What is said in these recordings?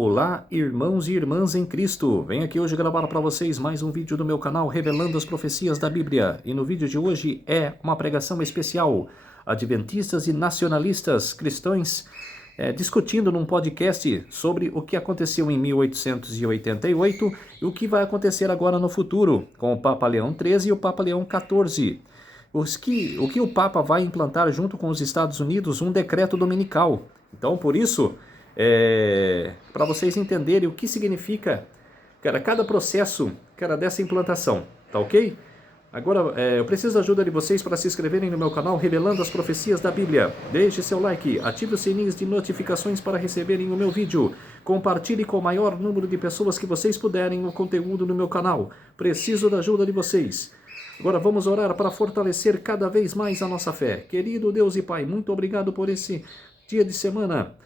Olá, irmãos e irmãs em Cristo! Venho aqui hoje gravar para vocês mais um vídeo do meu canal revelando as profecias da Bíblia. E no vídeo de hoje é uma pregação especial. Adventistas e nacionalistas cristãos discutindo num podcast sobre o que aconteceu em 1888 e o que vai acontecer agora no futuro com o Papa Leão XIII e o Papa Leão XIV. O que o Papa vai implantar junto com os Estados Unidos um decreto dominical. Então, por isso, para vocês entenderem o que significa, cara, cada processo, cara, dessa implantação, tá ok? Agora, eu preciso da ajuda de vocês para se inscreverem no meu canal Revelando as Profecias da Bíblia. Deixe seu like, ative os sininhos de notificações para receberem o meu vídeo. Compartilhe com o maior número de pessoas que vocês puderem o conteúdo no meu canal. Preciso da ajuda de vocês. Agora vamos orar para fortalecer cada vez mais a nossa fé. Querido Deus e Pai, muito obrigado por esse dia de semana.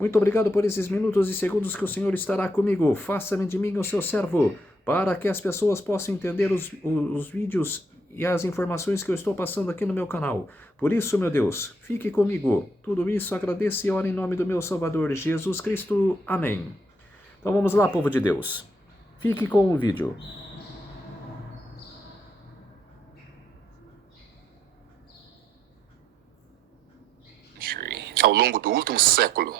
Muito obrigado por esses minutos e segundos que o Senhor estará comigo. Faça-me de mim o seu servo, para que as pessoas possam entender os vídeos e as informações que eu estou passando aqui no meu canal. Por isso, meu Deus, fique comigo. Tudo isso agradeço e oro em nome do meu Salvador, Jesus Cristo. Amém. Então vamos lá, povo de Deus. Fique com o vídeo. Ao longo do último século,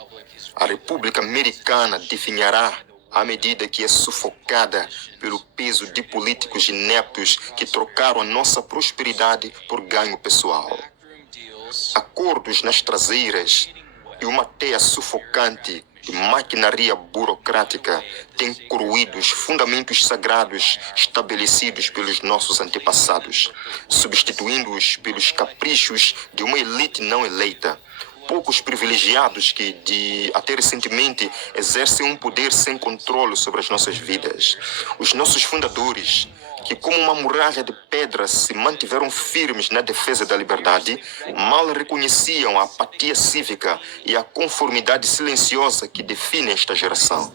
a República Americana definhará à medida que é sufocada pelo peso de políticos ineptos que trocaram a nossa prosperidade por ganho pessoal. Acordos nas traseiras e uma teia sufocante de maquinaria burocrática têm corroído os fundamentos sagrados estabelecidos pelos nossos antepassados, substituindo-os pelos caprichos de uma elite não eleita. Poucos privilegiados que, até recentemente, exercem um poder sem controle sobre as nossas vidas. Os nossos fundadores, que como uma muralha de pedra se mantiveram firmes na defesa da liberdade, mal reconheciam a apatia cívica e a conformidade silenciosa que define esta geração.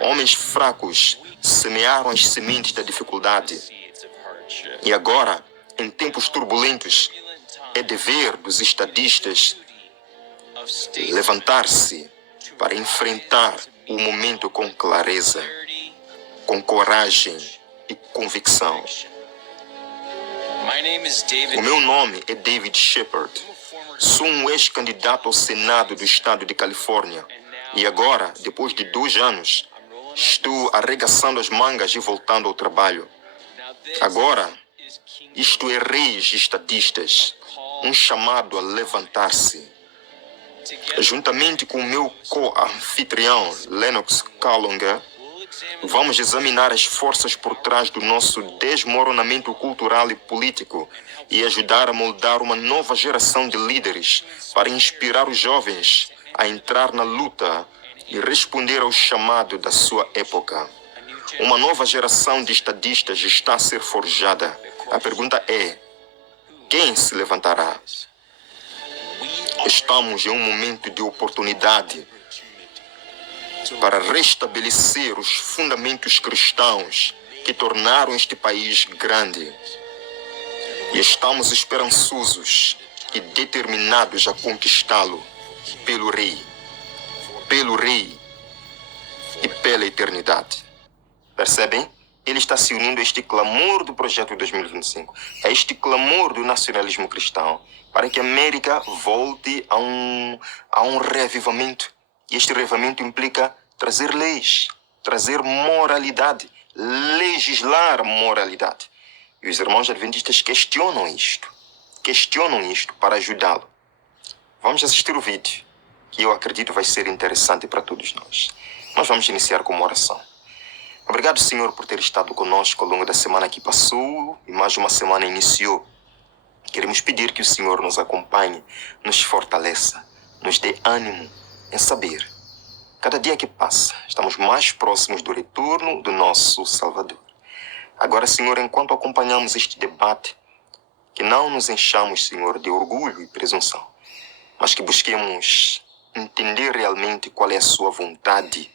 Homens fracos semearam as sementes da dificuldade. E agora, em tempos turbulentos, é dever dos estadistas levantar-se para enfrentar o momento com clareza, com coragem e convicção. O meu nome é David Shepard. Sou um ex-candidato ao Senado do estado de Califórnia e agora, depois de 2 anos, estou arregaçando as mangas e voltando ao trabalho. Agora, isto é reis estadistas, um chamado a levantar-se. Juntamente com o meu co-anfitrião, Lennox Callonger, vamos examinar as forças por trás do nosso desmoronamento cultural e político e ajudar a moldar uma nova geração de líderes para inspirar os jovens a entrar na luta e responder ao chamado da sua época. Uma nova geração de estadistas está a ser forjada. A pergunta é: quem se levantará? Estamos em um momento de oportunidade para restabelecer os fundamentos cristãos que tornaram este país grande. E estamos esperançosos e determinados a conquistá-lo pelo Rei e pela eternidade. Percebem? Ele está se unindo a este clamor do Projeto 2025, a este clamor do nacionalismo cristão, para que a América volte a um reavivamento. E este reavivamento implica trazer leis, trazer moralidade, legislar moralidade. E os irmãos adventistas questionam isto para ajudá-lo. Vamos assistir o vídeo, que eu acredito vai ser interessante para todos nós. Mas vamos iniciar com uma oração. Obrigado, Senhor, por ter estado conosco ao longo da semana que passou e mais uma semana iniciou. Queremos pedir que o Senhor nos acompanhe, nos fortaleça, nos dê ânimo em saber. Cada dia que passa, estamos mais próximos do retorno do nosso Salvador. Agora, Senhor, enquanto acompanhamos este debate, que não nos enchamos, Senhor, de orgulho e presunção, mas que busquemos entender realmente qual é a sua vontade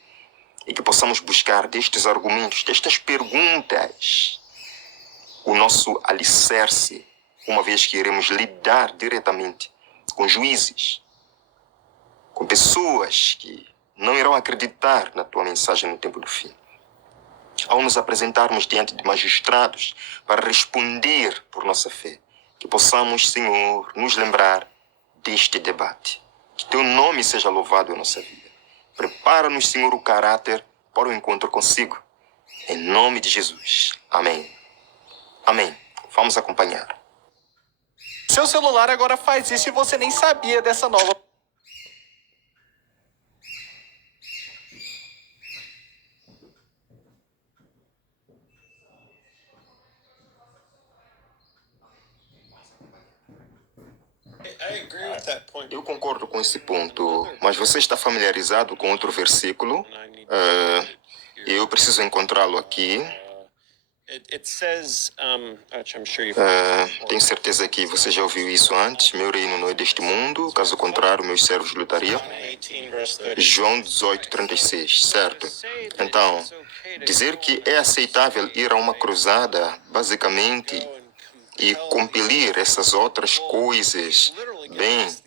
e que possamos buscar destes argumentos, destas perguntas, o nosso alicerce, uma vez que iremos lidar diretamente com juízes, com pessoas que não irão acreditar na tua mensagem no tempo do fim. Ao nos apresentarmos diante de magistrados para responder por nossa fé, que possamos, Senhor, nos lembrar deste debate. Que teu nome seja louvado em nossa vida. Prepara-nos, Senhor, o caráter para o encontro consigo. Em nome de Jesus. Amém. Amém. Vamos acompanhar. Seu celular agora faz isso e você nem sabia dessa nova. Eu concordo com esse ponto, mas você está familiarizado com outro versículo? Eu preciso encontrá-lo aqui. Tenho certeza que você já ouviu isso antes. Meu reino não é deste mundo, caso contrário, meus servos lutariam. João 18:36, certo? Então, dizer que é aceitável ir a uma cruzada, basicamente, e compilar essas outras coisas, bem,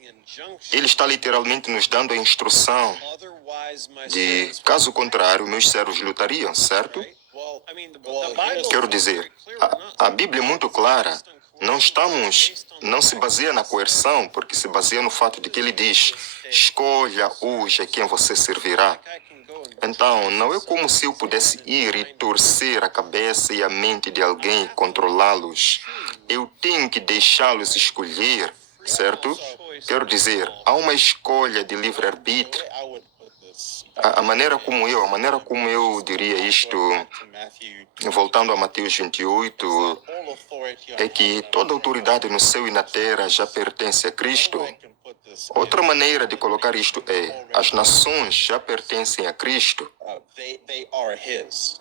ele está literalmente nos dando a instrução de, caso contrário, meus servos lutariam, certo? Quero dizer, a Bíblia é muito clara. Não se baseia na coerção, porque se baseia no fato de que ele diz: escolha hoje a quem você servirá. Então, não é como se eu pudesse ir e torcer a cabeça e a mente de alguém e controlá-los. Eu tenho que deixá-los escolher, certo? Quero dizer, há uma escolha de livre-arbítrio. A maneira como eu diria isto, voltando a Mateus 28, é que toda autoridade no céu e na terra já pertence a Cristo. Outra maneira de colocar isto é: as nações já pertencem a Cristo.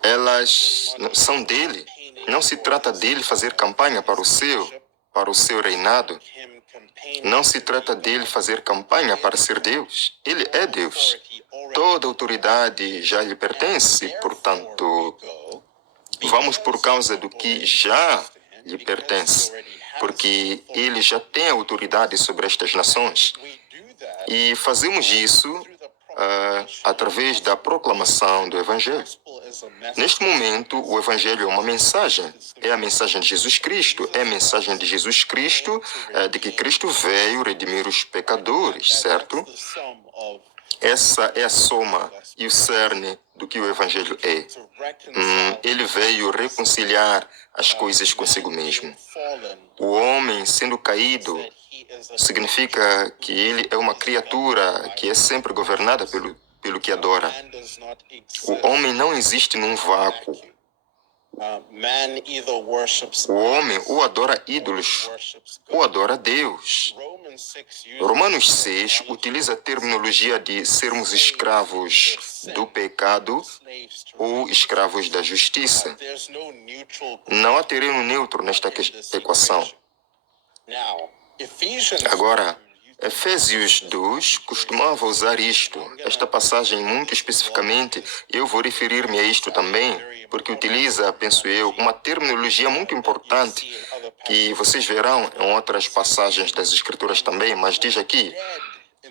Elas são dele. Não se trata dele fazer campanha para o seu reinado. Não se trata dele fazer campanha para ser Deus. Ele é Deus. Toda autoridade já lhe pertence, portanto, vamos por causa do que já lhe pertence, porque ele já tem autoridade sobre estas nações. E fazemos isso através da proclamação do Evangelho. Neste momento, o Evangelho é uma mensagem. É a mensagem de Jesus Cristo. É a mensagem de Jesus Cristo, de que Cristo veio redimir os pecadores, certo? Essa é a soma e o cerne do que o Evangelho é. Ele veio reconciliar as coisas consigo mesmo. O homem sendo caído significa que ele é uma criatura que é sempre governada pelo que adora. O homem não existe num vácuo. O homem ou adora ídolos ou adora Deus. Romanos 6 utiliza a terminologia de sermos escravos do pecado ou escravos da justiça. Não há terreno neutro nesta equação. Agora, Efésios 2 costumava usar isto. Esta passagem, muito especificamente, eu vou referir-me a isto também, porque utiliza, penso eu, uma terminologia muito importante que vocês verão em outras passagens das Escrituras também, mas diz aqui: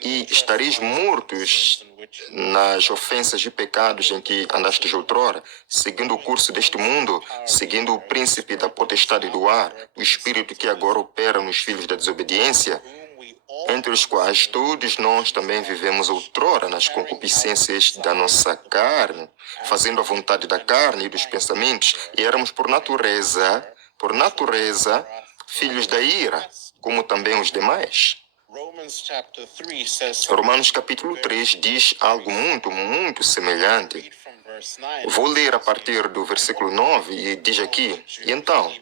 e estareis mortos nas ofensas e pecados em que andastes outrora, seguindo o curso deste mundo, seguindo o príncipe da potestade do ar, o espírito que agora opera nos filhos da desobediência, entre os quais todos nós também vivemos outrora nas concupiscências da nossa carne, fazendo a vontade da carne e dos pensamentos, e éramos por natureza, filhos da ira, como também os demais. Romanos capítulo 3 diz algo muito, muito semelhante. Vou ler a partir do versículo 9 e diz aqui: e então,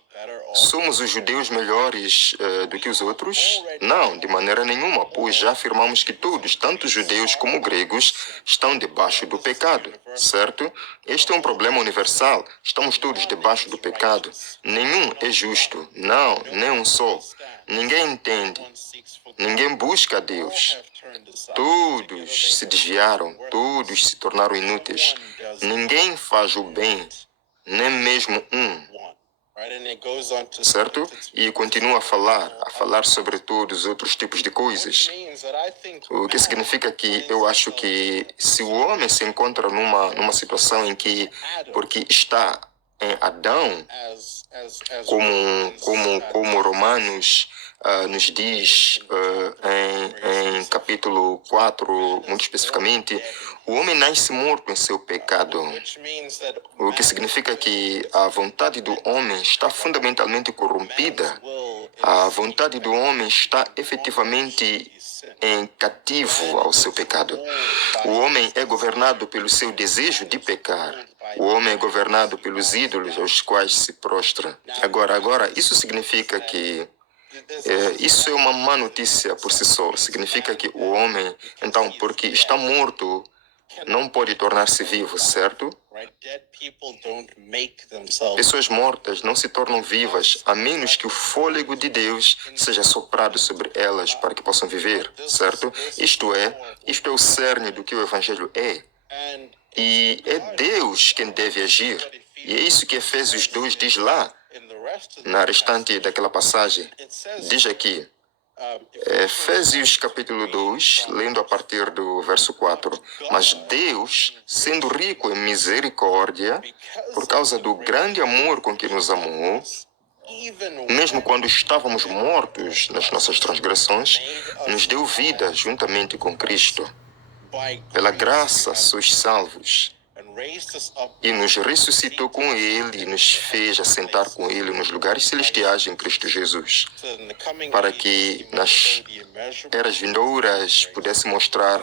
somos os judeus melhores do que os outros? Não, de maneira nenhuma, pois já afirmamos que todos, tanto judeus como gregos, estão debaixo do pecado, certo? Este é um problema universal. Estamos todos debaixo do pecado. Nenhum é justo, não, nem um só. Ninguém entende. Ninguém busca a Deus. Todos se desviaram, todos se tornaram inúteis. Ninguém faz o bem, nem mesmo um. certo? E continua a falar sobre todos os outros tipos de coisas. O que significa que eu acho que se o homem se encontra numa situação em que, porque está em Adão, como Romanos nos diz em capítulo 4, muito especificamente, o homem nasce morto em seu pecado. O que significa que a vontade do homem está fundamentalmente corrompida. A vontade do homem está efetivamente em cativo ao seu pecado. O homem é governado pelo seu desejo de pecar. O homem é governado pelos ídolos aos quais se prostra. Agora, isso significa que isso é uma má notícia por si só. Significa que o homem, então, porque está morto, não pode tornar-se vivo, certo? Pessoas mortas não se tornam vivas a menos que o fôlego de Deus seja soprado sobre elas para que possam viver, certo? Isto é o cerne do que o Evangelho é. E é Deus quem deve agir. E é isso que Efésios 2 diz lá, na restante daquela passagem. Diz aqui, Efésios capítulo 2, lendo a partir do verso 4. Mas Deus, sendo rico em misericórdia, por causa do grande amor com que nos amou, mesmo quando estávamos mortos nas nossas transgressões, nos deu vida juntamente com Cristo. Pela graça sois salvos. E nos ressuscitou com Ele e nos fez assentar com Ele nos lugares celestiais em Cristo Jesus, para que nas eras vindouras pudesse mostrar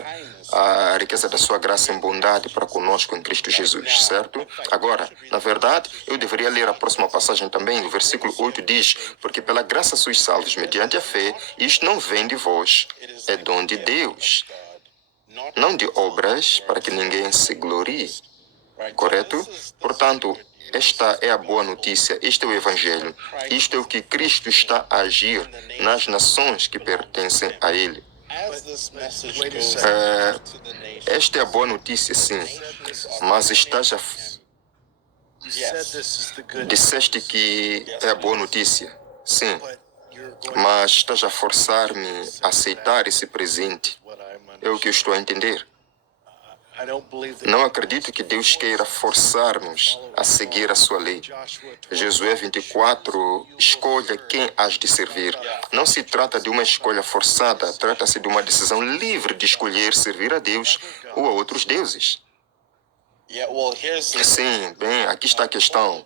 a riqueza da sua graça em bondade para conosco em Cristo Jesus, certo? Agora, na verdade, eu deveria ler a próxima passagem também. O versículo 8 diz, porque pela graça sois salvos mediante a fé, e isto não vem de vós, é dom de Deus, não de obras, para que ninguém se glorie. Correto? Portanto, esta é a boa notícia, este é o Evangelho. Isto é o que Cristo está a agir nas nações que pertencem a Ele. Esta é a boa notícia, sim. Mas estás a... Disseste que é a boa notícia, sim. Mas estás a forçar-me a aceitar esse presente. É o que eu estou a entender. Não acredito que Deus queira forçar-nos a seguir a sua lei. Josué 24, escolha quem has de servir. Não se trata de uma escolha forçada, trata-se de uma decisão livre de escolher servir a Deus ou a outros deuses. Sim, bem, aqui está a questão.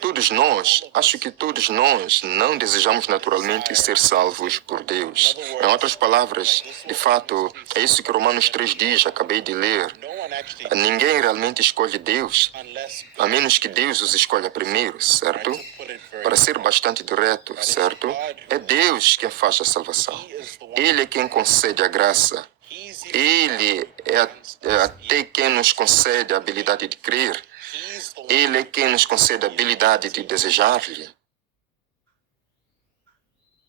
Todos nós, acho que todos nós não desejamos naturalmente ser salvos por Deus. Em outras palavras, de fato, é isso que Romanos 3 diz, acabei de ler. Ninguém realmente escolhe Deus, a menos que Deus os escolha primeiro, certo? Para ser bastante direto, certo? É Deus quem faz a salvação. Ele é quem concede a graça. Ele é até quem nos concede a habilidade de crer. Ele é quem nos concede a habilidade de desejar-lhe.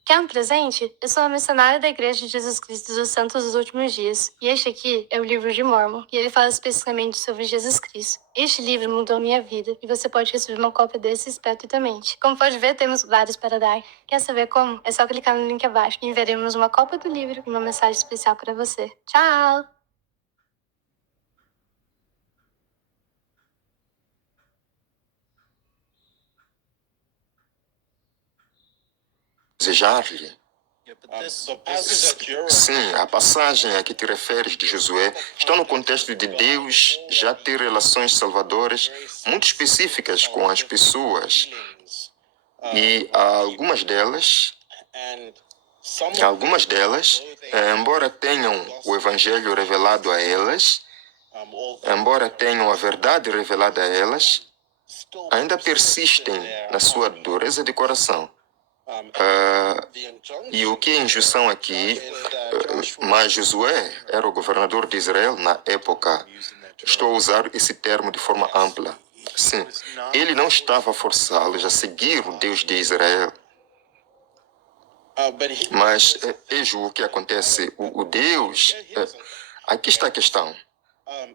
Quer um presente? Eu sou uma missionária da Igreja de Jesus Cristo dos Santos dos Últimos Dias. E este aqui é o livro de Mórmon. E ele fala especificamente sobre Jesus Cristo. Este livro mudou minha vida. E você pode receber uma cópia desse gratuitamente. Como pode ver, temos vários para dar. Quer saber como? É só clicar no link abaixo. E enviaremos uma cópia do livro e uma mensagem especial para você. Tchau! Desejar-lhe. Sim, a passagem a que te referes de Josué está no contexto de Deus já ter relações salvadoras muito específicas com as pessoas. E algumas delas, embora tenham o Evangelho revelado a elas, embora tenham a verdade revelada a elas, ainda persistem na sua dureza de coração. E o que é injunção aqui? Mas Josué era o governador de Israel na época. Estou a usar esse termo de forma ampla. Sim, ele não estava a forçá-los a seguir o Deus de Israel. Mas eis o que acontece. O Deus... aqui está a questão.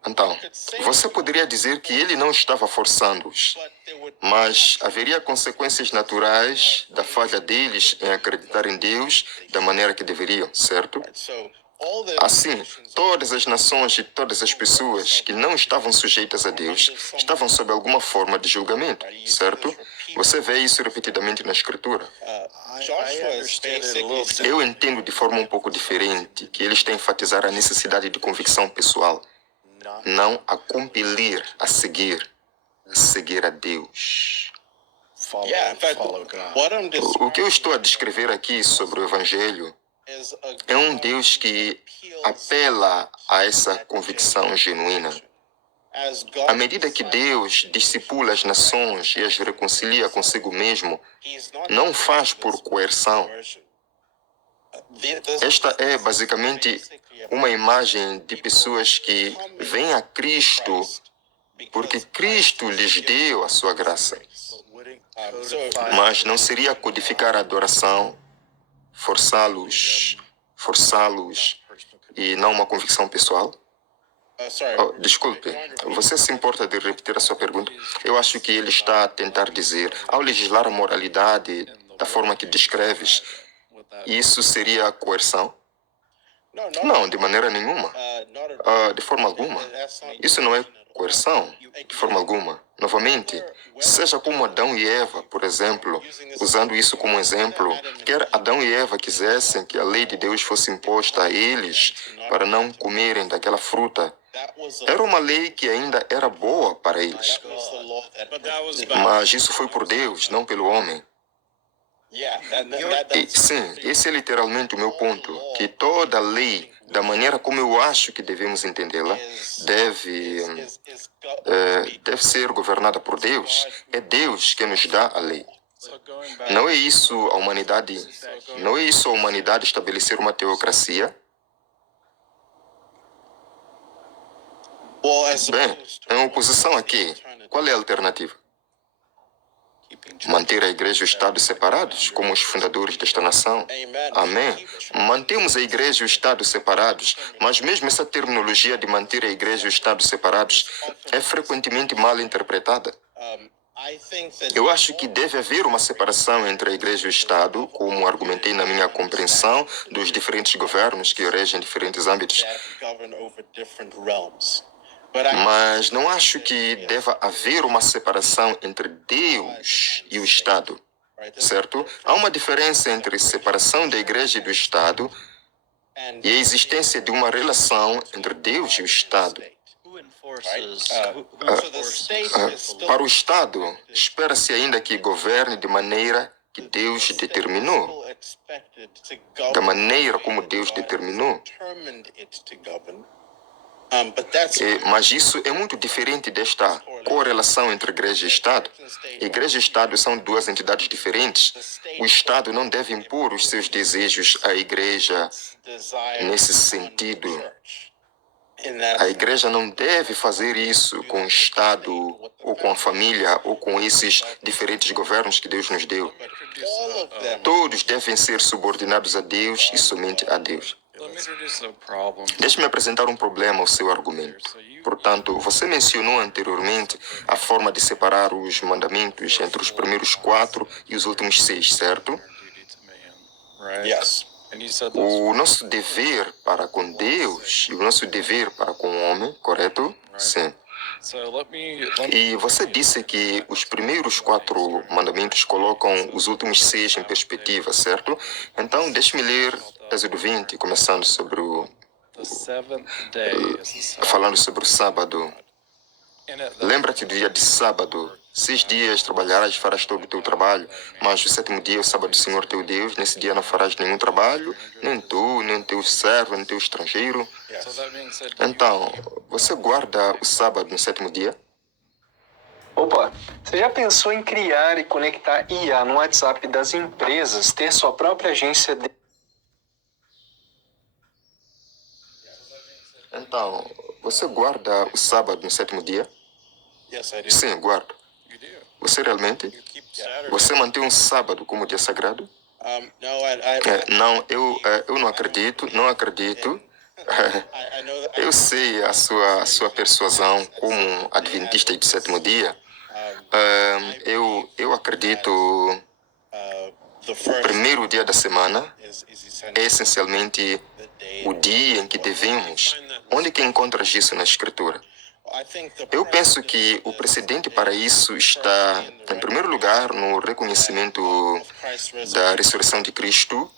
Então, você poderia dizer que ele não estava forçando-os, mas haveria consequências naturais da falha deles em acreditar em Deus da maneira que deveriam, certo? Assim, todas as nações e todas as pessoas que não estavam sujeitas a Deus estavam sob alguma forma de julgamento, certo? Você vê isso repetidamente na Escritura. Eu entendo de forma um pouco diferente que ele está a enfatizar a necessidade de convicção pessoal, não a compelir a seguir a Deus. O que eu estou a descrever aqui sobre o Evangelho é um Deus que apela a essa convicção genuína. À medida que Deus discipula as nações e as reconcilia consigo mesmo, não faz por coerção. Esta é basicamente uma imagem de pessoas que vêm a Cristo porque Cristo lhes deu a sua graça. Mas não seria codificar a adoração, forçá-los e não uma convicção pessoal? Oh, desculpe, você se importa de repetir a sua pergunta? Eu acho que ele está a tentar dizer, ao legislar a moralidade da forma que descreves, isso seria coerção? Não, de maneira nenhuma. De forma alguma. Isso não é coerção, de forma alguma. Novamente, seja como Adão e Eva, por exemplo, usando isso como exemplo, quer Adão e Eva quisessem que a lei de Deus fosse imposta a eles para não comerem daquela fruta, era uma lei que ainda era boa para eles. Mas isso foi por Deus, não pelo homem. E, sim, esse é literalmente o meu ponto, que toda lei, da maneira como eu acho que devemos entendê-la, deve ser governada por Deus. É Deus que nos dá a lei. Não é isso a humanidade estabelecer uma teocracia? Bem, em oposição aqui, qual é a alternativa? Manter a Igreja e o Estado separados, como os fundadores desta nação. Amém. Mantemos a Igreja e o Estado separados, mas mesmo essa terminologia de manter a Igreja e o Estado separados é frequentemente mal interpretada. Eu acho que deve haver uma separação entre a Igreja e o Estado, como argumentei na minha compreensão dos diferentes governos que regem diferentes âmbitos. Mas não acho que deva haver uma separação entre Deus e o Estado, certo? Há uma diferença entre separação da Igreja e do Estado e a existência de uma relação entre Deus e o Estado. Para o Estado, espera-se ainda que governe de maneira que Deus determinou, da maneira como Deus determinou. Mas isso é muito diferente desta correlação entre Igreja e Estado. Igreja e Estado são duas entidades diferentes. O Estado não deve impor os seus desejos à Igreja nesse sentido. A Igreja não deve fazer isso com o Estado, ou com a família, ou com esses diferentes governos que Deus nos deu. Todos devem ser subordinados a Deus e somente a Deus. Deixe-me apresentar um problema ao seu argumento. Portanto, você mencionou anteriormente a forma de separar os mandamentos entre os primeiros 4 e os últimos 6, certo? O nosso dever para com Deus e o nosso dever para com o homem, correto? Sim. E você disse que os primeiros 4 mandamentos colocam os últimos 6 em perspectiva, certo? Então, deixe-me ler Êxodo 20, começando sobre falando sobre o sábado. Lembra-te do dia de sábado. 6 dias trabalharás e farás todo o teu trabalho, mas o 7º dia é o sábado do Senhor teu Deus. Nesse dia não farás nenhum trabalho, nem tu, nem teu servo, nem teu estrangeiro. Então, você guarda o sábado no 7º dia? Opa, você já pensou em criar e conectar IA no WhatsApp das empresas, ter sua própria agência de... Então, você guarda o sábado no 7º dia? Sim, guardo. Você realmente? Você mantém um sábado como dia sagrado? Não, eu não acredito Eu sei a sua persuasão como adventista do sétimo dia. Eu acredito o primeiro dia da semana é essencialmente o dia em que devemos. Onde que encontras isso na Escritura? Eu penso que o precedente para isso está, em primeiro lugar, no reconhecimento da ressurreição de Cristo,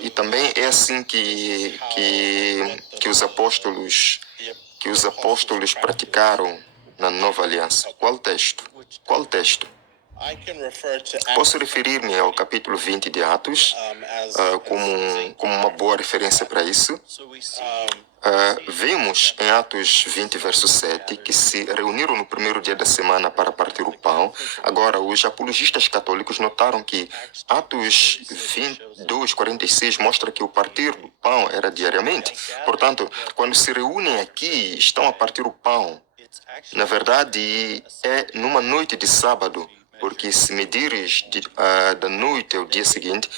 e também é assim que os apóstolos praticaram na Nova Aliança. Qual texto? Qual texto? Posso referir-me ao capítulo 20 de Atos como uma boa referência para isso. Vemos em Atos 20, verso 7, que se reuniram no primeiro dia da semana para partir o pão. Agora, os apologistas católicos notaram que Atos 22, 46 mostra que o partir do pão era diariamente. Portanto, quando se reúnem aqui, estão a partir o pão. Na verdade, é numa noite de sábado, porque se medires da noite ao dia seguinte,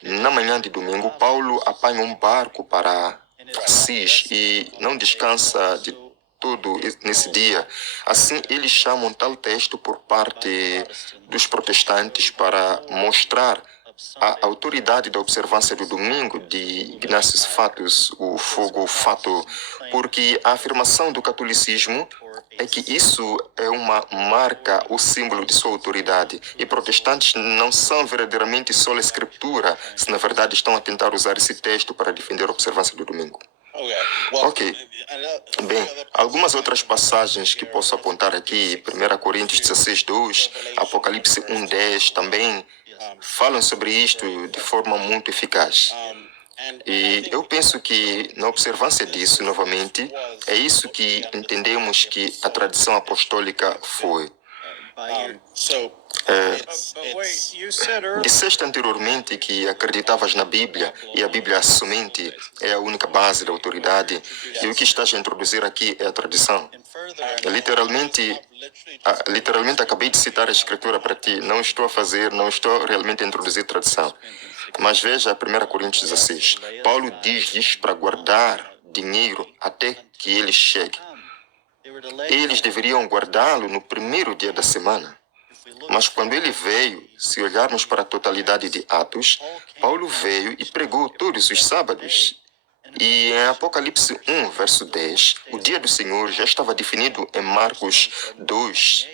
na manhã de domingo, Paulo apanha um barco para Assis e não descansa de todo nesse dia. Assim, eles chamam tal texto por parte dos protestantes para mostrar a autoridade da observância do domingo de Ignatius Fatus, o fogo fato, porque a afirmação do catolicismo é que isso é uma marca ou símbolo de sua autoridade. E protestantes não são verdadeiramente só a escritura, se na verdade estão a tentar usar esse texto para defender a observância do domingo. Ok. Bem, algumas outras passagens que posso apontar aqui, 1 Coríntios 16, 2, Apocalipse 1, 10, também falam sobre isto de forma muito eficaz. E eu penso que, na observância disso, novamente, é isso que entendemos que a tradição apostólica foi. Disseste anteriormente que acreditavas na Bíblia e a Bíblia somente é a única base da autoridade, e o que estás a introduzir aqui é a tradição. Literalmente acabei de citar a Escritura para ti. Não estou realmente a introduzir tradição. Mas veja 1 Coríntios 16. Paulo diz-lhes para guardar dinheiro até que ele chegue. Eles deveriam guardá-lo no primeiro dia da semana. Mas quando ele veio, se olharmos para a totalidade de Atos, Paulo veio e pregou todos os sábados. E em Apocalipse 1, verso 10, o dia do Senhor já estava definido em Marcos 2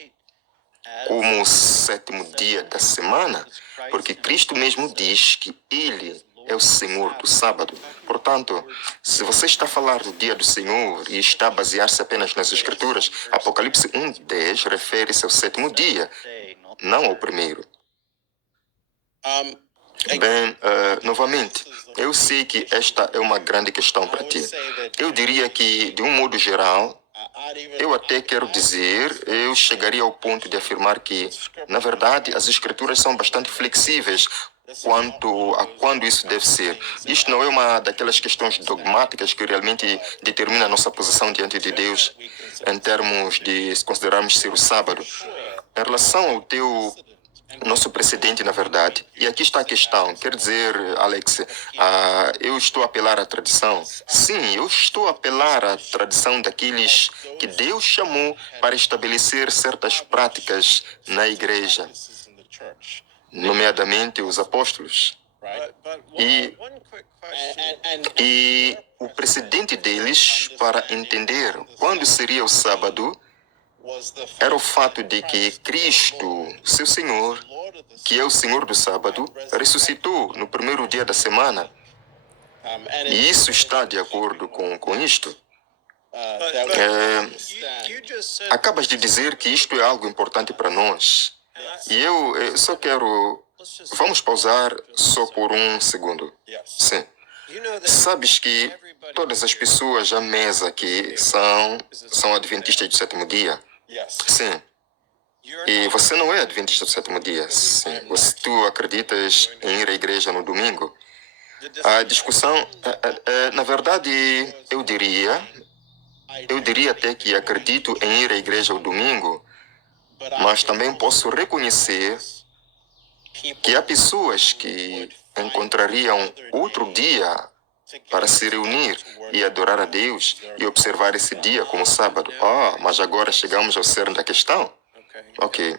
como o sétimo dia da semana, porque Cristo mesmo diz que Ele é o Senhor do sábado. Portanto, se você está a falar do dia do Senhor e está a basear-se apenas nas Escrituras, Apocalipse 1, 10 refere-se ao sétimo dia, não ao primeiro. Bem, novamente, eu sei que esta é uma grande questão para ti. Eu diria que, de um modo geral, eu até quero dizer, eu chegaria ao ponto de afirmar que, na verdade, as Escrituras são bastante flexíveis quanto a quando isso deve ser. Isto não é uma daquelas questões dogmáticas que realmente determina a nossa posição diante de Deus em termos de se considerarmos ser o sábado. Em relação ao nosso precedente, na verdade, e aqui está a questão, quer dizer, Alex, eu estou a apelar à tradição. Sim, eu estou a apelar à tradição daqueles que Deus chamou para estabelecer certas práticas na igreja, nomeadamente os apóstolos. E o precedente deles para entender quando seria o sábado era o fato de que Cristo, seu Senhor, que é o Senhor do sábado, ressuscitou no primeiro dia da semana. E isso está de acordo com isto. Acabas de dizer que isto é algo importante para nós. E eu só quero... Vamos pausar só por um segundo. Sim. Sabes que todas as pessoas à mesa aqui são adventistas do sétimo dia? Sim. E você não é adventista do sétimo dia? Sim. Tu acreditas em ir à igreja no domingo? A discussão, na verdade, eu diria até que acredito em ir à igreja no domingo, mas também posso reconhecer que há pessoas que encontrariam outro dia para se reunir e adorar a Deus e observar esse dia como sábado. Mas agora chegamos ao cerne da questão. Ok.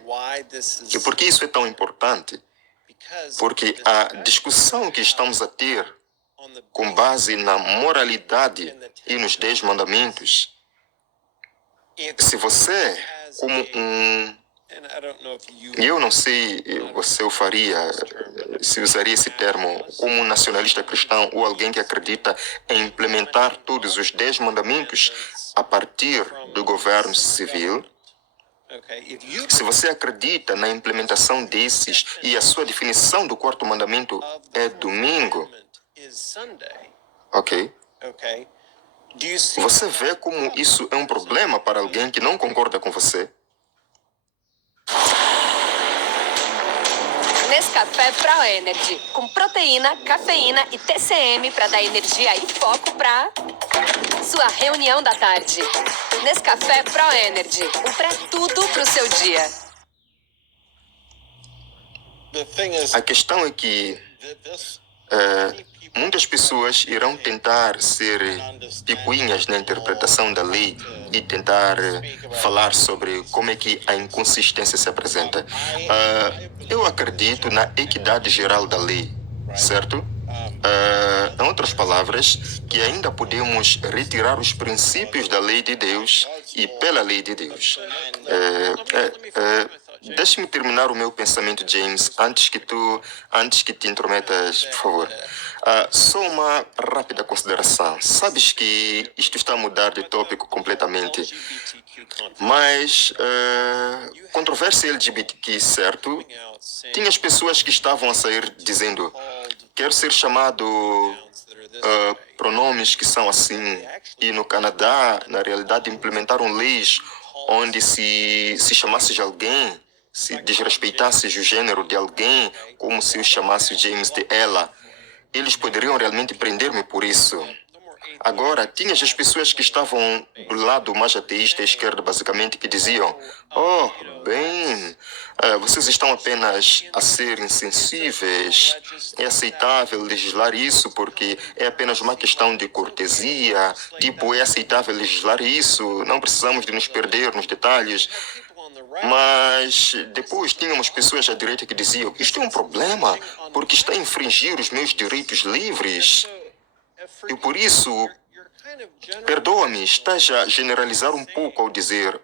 E por que isso é tão importante? Porque a discussão que estamos a ter com base na moralidade e nos 10 mandamentos, se você, como eu não sei, você o faria, se usaria esse termo, como um nacionalista cristão ou alguém que acredita em implementar todos os 10 mandamentos a partir do governo civil, se você acredita na implementação desses e a sua definição do quarto mandamento é domingo, ok? Você vê como isso é um problema para alguém que não concorda com você? Nescafé Pro Energy, com proteína, cafeína e TCM para dar energia e foco para sua reunião da tarde. Nescafé Pro Energy, um pré tudo pro seu dia. A questão é que muitas pessoas irão tentar ser picuinhas na interpretação da lei e tentar falar sobre como é que a inconsistência se apresenta. Eu acredito na equidade geral da lei, certo? Em outras palavras, que ainda podemos retirar os princípios da lei de Deus e pela lei de Deus. Deixe-me terminar o meu pensamento, James, antes que te intrometas, por favor. Só uma rápida consideração. Sabes que isto está a mudar de tópico completamente, mas controvérsia LGBTQ, certo? Tinha as pessoas que estavam a sair dizendo: quero ser chamado pronomes que são assim. E no Canadá, na realidade, implementaram leis onde se chamasse de alguém, se desrespeitasse o gênero de alguém, como se eu chamasse James de ela, eles poderiam realmente prender-me por isso. Agora, tinhas as pessoas que estavam do lado mais ateísta à esquerda, basicamente, que diziam: vocês estão apenas a ser insensíveis, é aceitável legislar isso porque é apenas uma questão de cortesia, é aceitável legislar isso, não precisamos de nos perder nos detalhes. Mas depois tínhamos pessoas à direita que diziam: isto é um problema porque está a infringir os meus direitos livres. E por isso, perdoa-me, estás a generalizar um pouco ao dizer: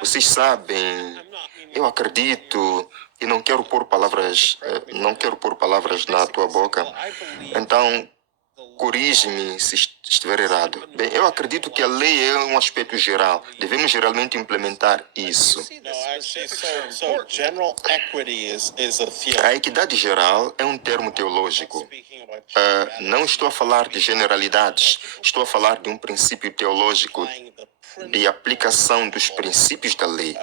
vocês sabem, eu acredito e não quero pôr palavras na tua boca. Então, corrige-me se estiver errado. Bem, eu acredito que a lei é um aspecto geral. Devemos geralmente implementar isso. A equidade geral é um termo teológico. Não estou a falar de generalidades. Estou a falar de um princípio teológico de aplicação dos princípios da lei.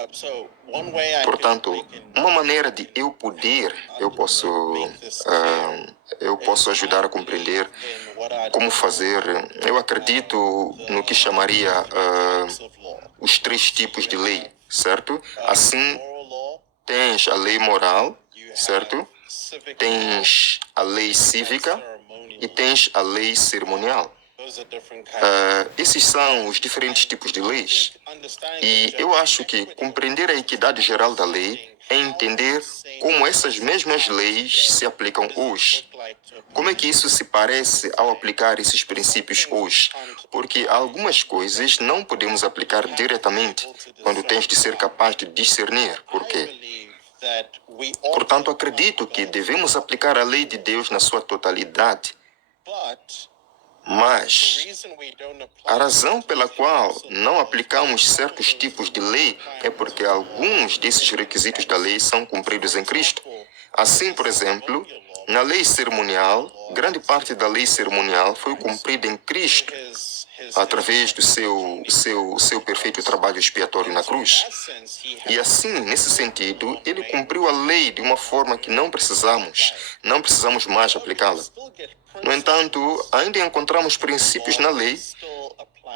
Portanto, uma maneira de eu posso ajudar a compreender como fazer. Eu acredito no que chamaria os 3 tipos de lei, certo? Assim, tens a lei moral, certo? Tens a lei cívica e tens a lei cerimonial. Esses são os diferentes tipos de leis. E eu acho que compreender a equidade geral da lei é entender como essas mesmas leis se aplicam hoje. Como é que isso se parece ao aplicar esses princípios hoje? Porque algumas coisas não podemos aplicar diretamente quando tens de ser capaz de discernir. Por quê? Portanto, acredito que devemos aplicar a lei de Deus na sua totalidade. Mas a razão pela qual não aplicamos certos tipos de lei é porque alguns desses requisitos da lei são cumpridos em Cristo. Assim, por exemplo, na lei cerimonial, grande parte da lei cerimonial foi cumprida em Cristo através do seu perfeito trabalho expiatório na cruz. E assim, nesse sentido, ele cumpriu a lei de uma forma que não precisamos mais aplicá-la. No entanto, ainda encontramos princípios na lei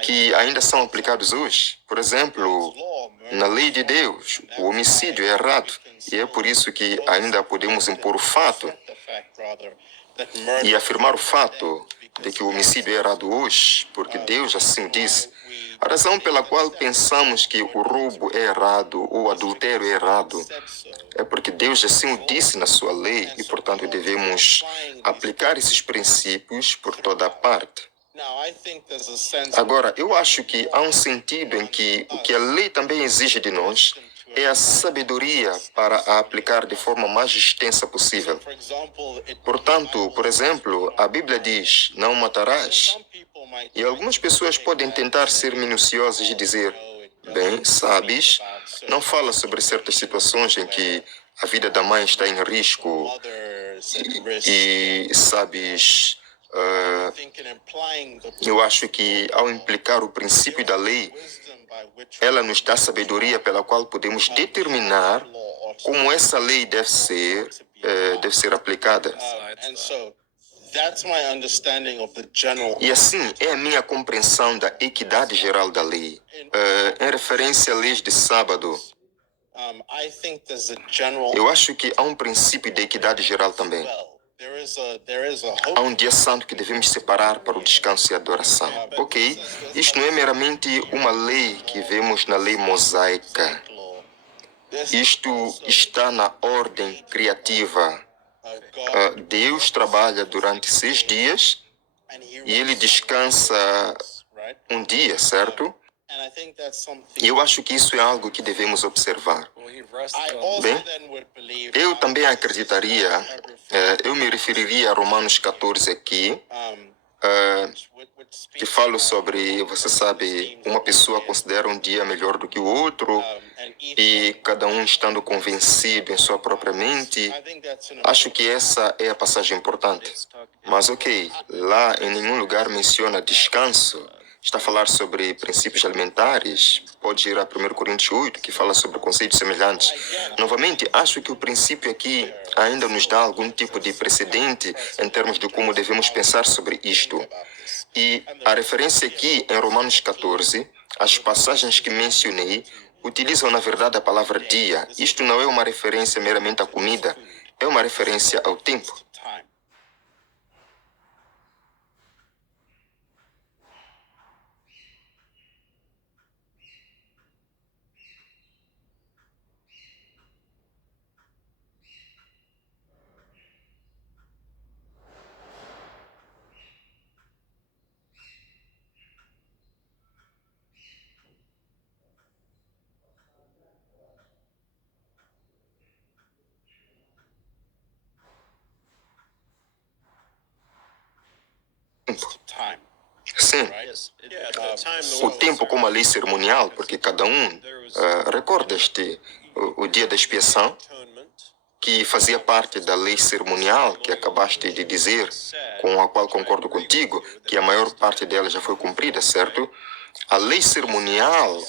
que ainda são aplicados hoje. Por exemplo, na lei de Deus, o homicídio é errado. E é por isso que ainda podemos impor o fato e afirmar o fato de que o homicídio é errado hoje, porque Deus assim o disse. A razão pela qual pensamos que o roubo é errado ou o adultério é errado é porque Deus assim o disse na sua lei e, portanto, devemos aplicar esses princípios por toda a parte. Agora, eu acho que há um sentido em que o que a lei também exige de nós é a sabedoria para a aplicar de forma mais extensa possível. Portanto, por exemplo, a Bíblia diz, não matarás. E algumas pessoas podem tentar ser minuciosas e dizer, bem, sabes, não fala sobre certas situações em que a vida da mãe está em risco e sabes, eu acho que ao implicar o princípio da lei, ela nos dá sabedoria pela qual podemos determinar como essa lei deve ser aplicada. E assim é a minha compreensão da equidade geral da lei. Em referência a leis de sábado, eu acho que há um princípio de equidade geral também. Há um dia santo que devemos separar para o descanso e a adoração. Ok, isto não é meramente uma lei que vemos na lei mosaica. Isto está na ordem criativa. Deus trabalha durante 6 dias e ele descansa um dia, certo? E eu acho que isso é algo que devemos observar. Bem, eu também acreditaria, eu me referiria a Romanos 14 aqui, que falo sobre, você sabe, uma pessoa considera um dia melhor do que o outro e cada um estando convencido em sua própria mente. Acho que essa é a passagem importante. Mas ok, lá em nenhum lugar menciona descanso. Está a falar sobre princípios alimentares. Pode ir a 1 Coríntios 8, que fala sobre conceitos semelhantes. Novamente, acho que o princípio aqui ainda nos dá algum tipo de precedente em termos de como devemos pensar sobre isto. E a referência aqui em Romanos 14, as passagens que mencionei, utilizam na verdade a palavra dia. Isto não é uma referência meramente à comida, é uma referência ao tempo. Sim, o tempo como a lei cerimonial, porque cada um recorda-te o dia da expiação, que fazia parte da lei cerimonial que acabaste de dizer, com a qual concordo contigo, que a maior parte dela já foi cumprida, certo? A lei cerimonial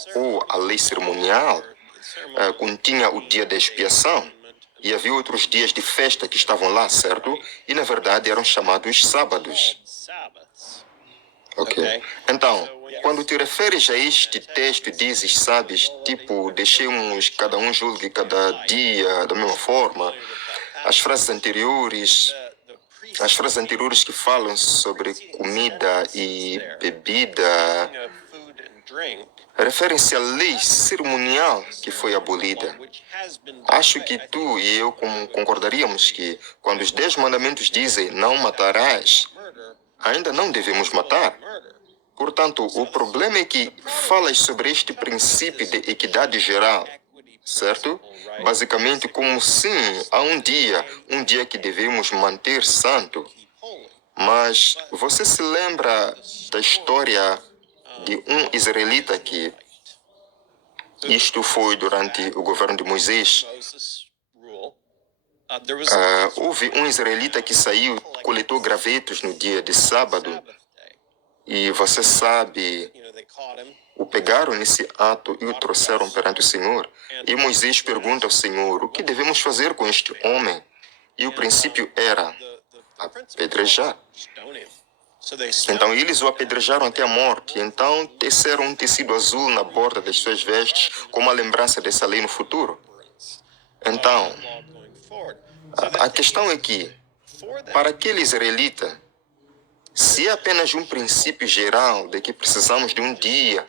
continha o dia da expiação e havia outros dias de festa que estavam lá, certo? E na verdade eram chamados sábados. Ok. Então, quando te referes a este texto, dizes, sabes, tipo, deixemos cada um julgue cada dia da mesma forma. As frases anteriores que falam sobre comida e bebida referem-se à lei cerimonial que foi abolida. Acho que tu e eu concordaríamos que quando os 10 mandamentos dizem não matarás, ainda não devemos matar. Portanto, o problema é que falas sobre este princípio de equidade geral, certo? Basicamente, como sim, há um dia que devemos manter santo. Mas você se lembra da história de um israelita que isto foi durante o governo de Moisés? Houve um israelita que saiu, coletou gravetos no dia de sábado. E você sabe, o pegaram nesse ato e o trouxeram perante o Senhor. E Moisés pergunta ao Senhor, o que devemos fazer com este homem? E o princípio era apedrejar. Então eles o apedrejaram até a morte. Então teceram um tecido azul na borda das suas vestes como a lembrança dessa lei no futuro. Então, a questão é que, para aquele israelita, Se é apenas um princípio geral de que precisamos de um dia,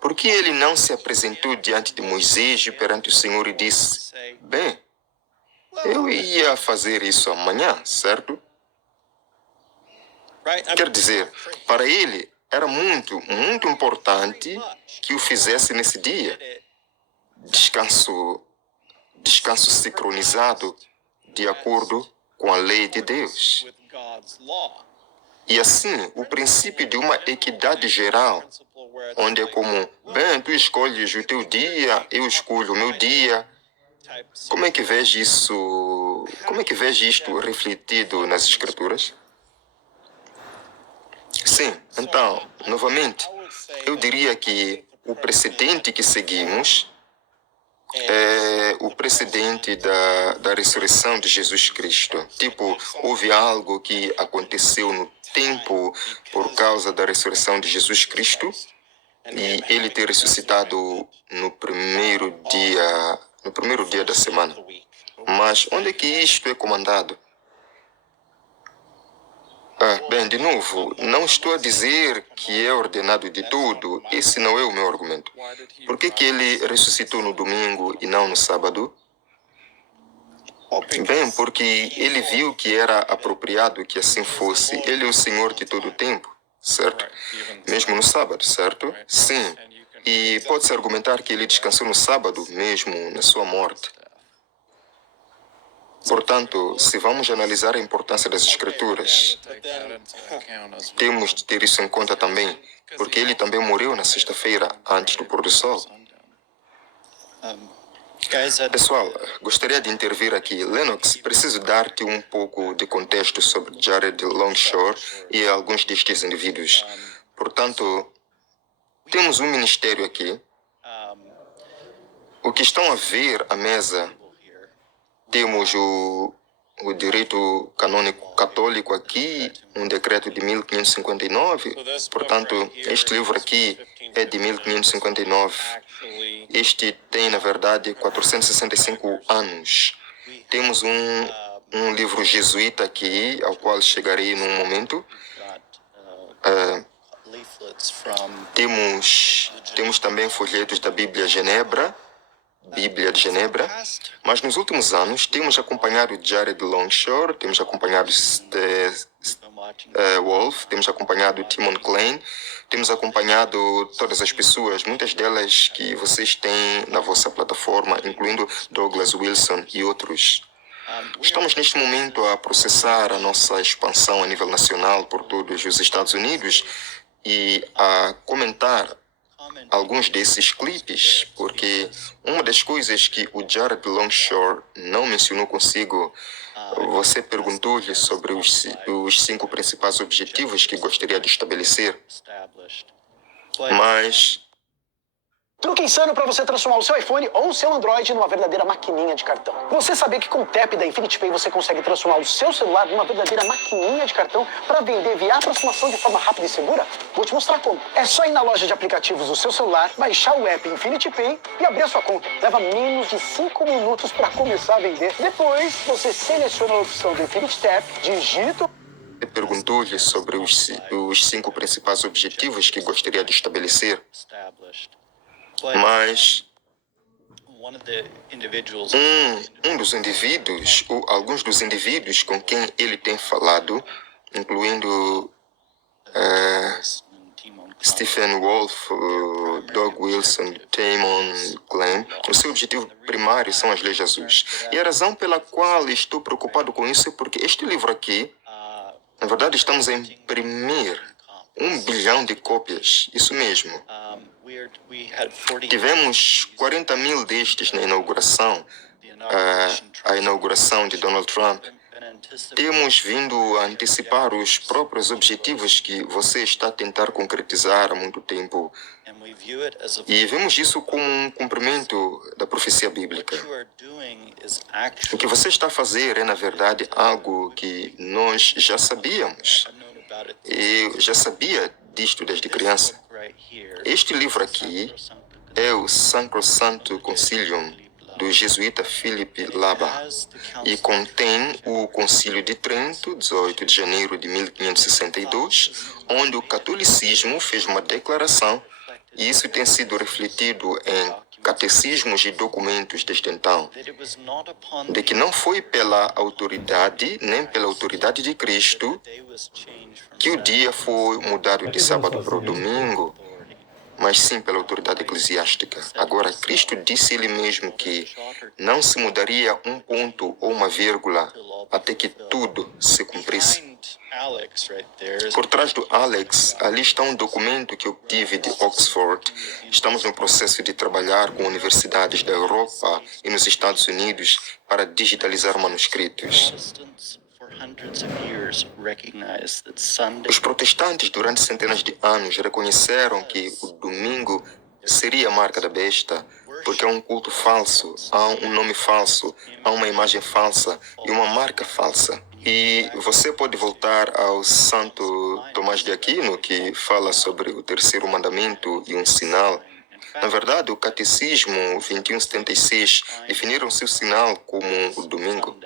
por que ele não se apresentou diante de Moisés e perante o Senhor e disse: bem, eu ia fazer isso amanhã, certo? Quer dizer, para ele era muito importante que o fizesse nesse dia. Descanso sincronizado de acordo com a lei de Deus. E assim, o princípio de uma equidade geral, onde é como, bem, tu escolhes o teu dia, eu escolho o meu dia. Como é que vês isso? Como é que vês isto refletido nas Escrituras? Sim, então, novamente, eu diria que o precedente que seguimos é o precedente da ressurreição de Jesus Cristo. Tipo, houve algo que aconteceu no tempo por causa da ressurreição de Jesus Cristo e ele ter ressuscitado no primeiro dia da semana. Mas onde é que isto é comandado? Bem, de novo, não estou a dizer que é ordenado de tudo. Esse não é o meu argumento. Por que ele ressuscitou no domingo e não no sábado? Bem, porque ele viu que era apropriado que assim fosse. Ele é o Senhor de todo o tempo, certo? Mesmo no sábado, certo? Sim. E pode-se argumentar que ele descansou no sábado, mesmo na sua morte. Portanto, se vamos analisar a importância das Escrituras, temos de ter isso em conta também, porque ele também morreu na sexta-feira, antes do pôr do sol. Pessoal, gostaria de intervir aqui. Lennox, preciso dar-te um pouco de contexto sobre Jared Longshore e alguns destes indivíduos. Portanto, temos um ministério aqui. O que estão a ver à mesa, temos o direito canônico católico aqui, um decreto de 1559. Portanto, este livro aqui é de 1559. Este tem, na verdade, 465 anos. Temos um livro jesuíta aqui, ao qual chegarei num momento. Temos também folhetos da Bíblia de Genebra, mas nos últimos anos temos acompanhado Jared Longshore, temos acompanhado Wolf, temos acompanhado Timon Klein, temos acompanhado todas as pessoas, muitas delas que vocês têm na vossa plataforma, incluindo Douglas Wilson e outros. Estamos neste momento a processar a nossa expansão a nível nacional por todos os Estados Unidos e a comentar alguns desses clipes, porque uma das coisas que o Jared Longshore não mencionou consigo, você perguntou-lhe sobre os 5 principais objetivos que gostaria de estabelecer, mas Truque insano para você transformar o seu iPhone ou o seu Android numa verdadeira maquininha de cartão. Você sabia que com o Tap da Infinity Pay você consegue transformar o seu celular numa verdadeira maquininha de cartão para vender via aproximação de forma rápida e segura? Vou te mostrar como. É só ir na loja de aplicativos do seu celular, baixar o app Infinity Pay e abrir a sua conta. Leva menos de 5 minutos para começar a vender. Depois, você seleciona a opção do Infinity Tap, digita... Perguntou-lhe sobre os 5 principais objetivos que gostaria de estabelecer, mas um dos indivíduos, ou alguns dos indivíduos com quem ele tem falado, incluindo Stephen Wolf, Doug Wilson, Timon Klein, o seu objetivo primário são as leis azuis. E a razão pela qual estou preocupado com isso é porque este livro aqui, na verdade, estamos a imprimir 1 bilhão de cópias, isso mesmo. Tivemos 40 mil destes na inauguração, a inauguração de Donald Trump. Temos vindo a antecipar os próprios objetivos que você está a tentar concretizar há muito tempo. E vemos isso como um cumprimento da profecia bíblica. O que você está a fazer é, na verdade, algo que nós já sabíamos. Eu já sabia disto desde criança. Este livro aqui é o Sacrosanto Concilium do jesuíta Philippe Laba e contém o Concílio de Trento, 18 de janeiro de 1562, onde o catolicismo fez uma declaração, e isso tem sido refletido em catecismos e documentos desde então, de que não foi pela autoridade, nem pela autoridade de Cristo, que o dia foi mudado de sábado para o domingo, mas sim pela autoridade eclesiástica. Agora, Cristo disse ele mesmo que não se mudaria um ponto ou uma vírgula até que tudo se cumprisse. Por trás do Alex, ali está um documento que obtive de Oxford. Estamos no processo de trabalhar com universidades da Europa e nos Estados Unidos para digitalizar manuscritos. Os protestantes, durante centenas de anos, reconheceram que o domingo seria a marca da besta, porque há um culto falso, há um nome falso, há uma imagem falsa e uma marca falsa. E você pode voltar ao Santo Tomás de Aquino, que fala sobre o terceiro mandamento e um sinal. Na verdade, o Catecismo 2176 definiram seu sinal como o domingo.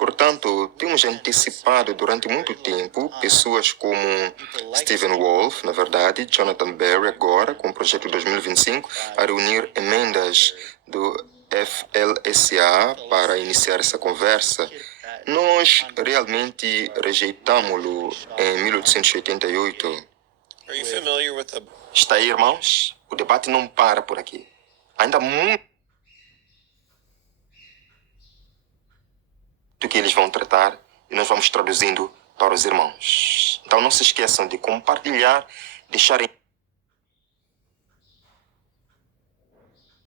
Portanto, temos antecipado durante muito tempo pessoas como Stephen Wolfe, na verdade, Jonathan Berry agora, com o projeto 2025, a reunir emendas do FLSA para iniciar essa conversa. Nós realmente rejeitamos-lo em 1888. Está aí, irmãos? O debate não para por aqui. Ainda muito que eles vão tratar e nós vamos traduzindo para os irmãos. Então não se esqueçam de compartilhar, deixarem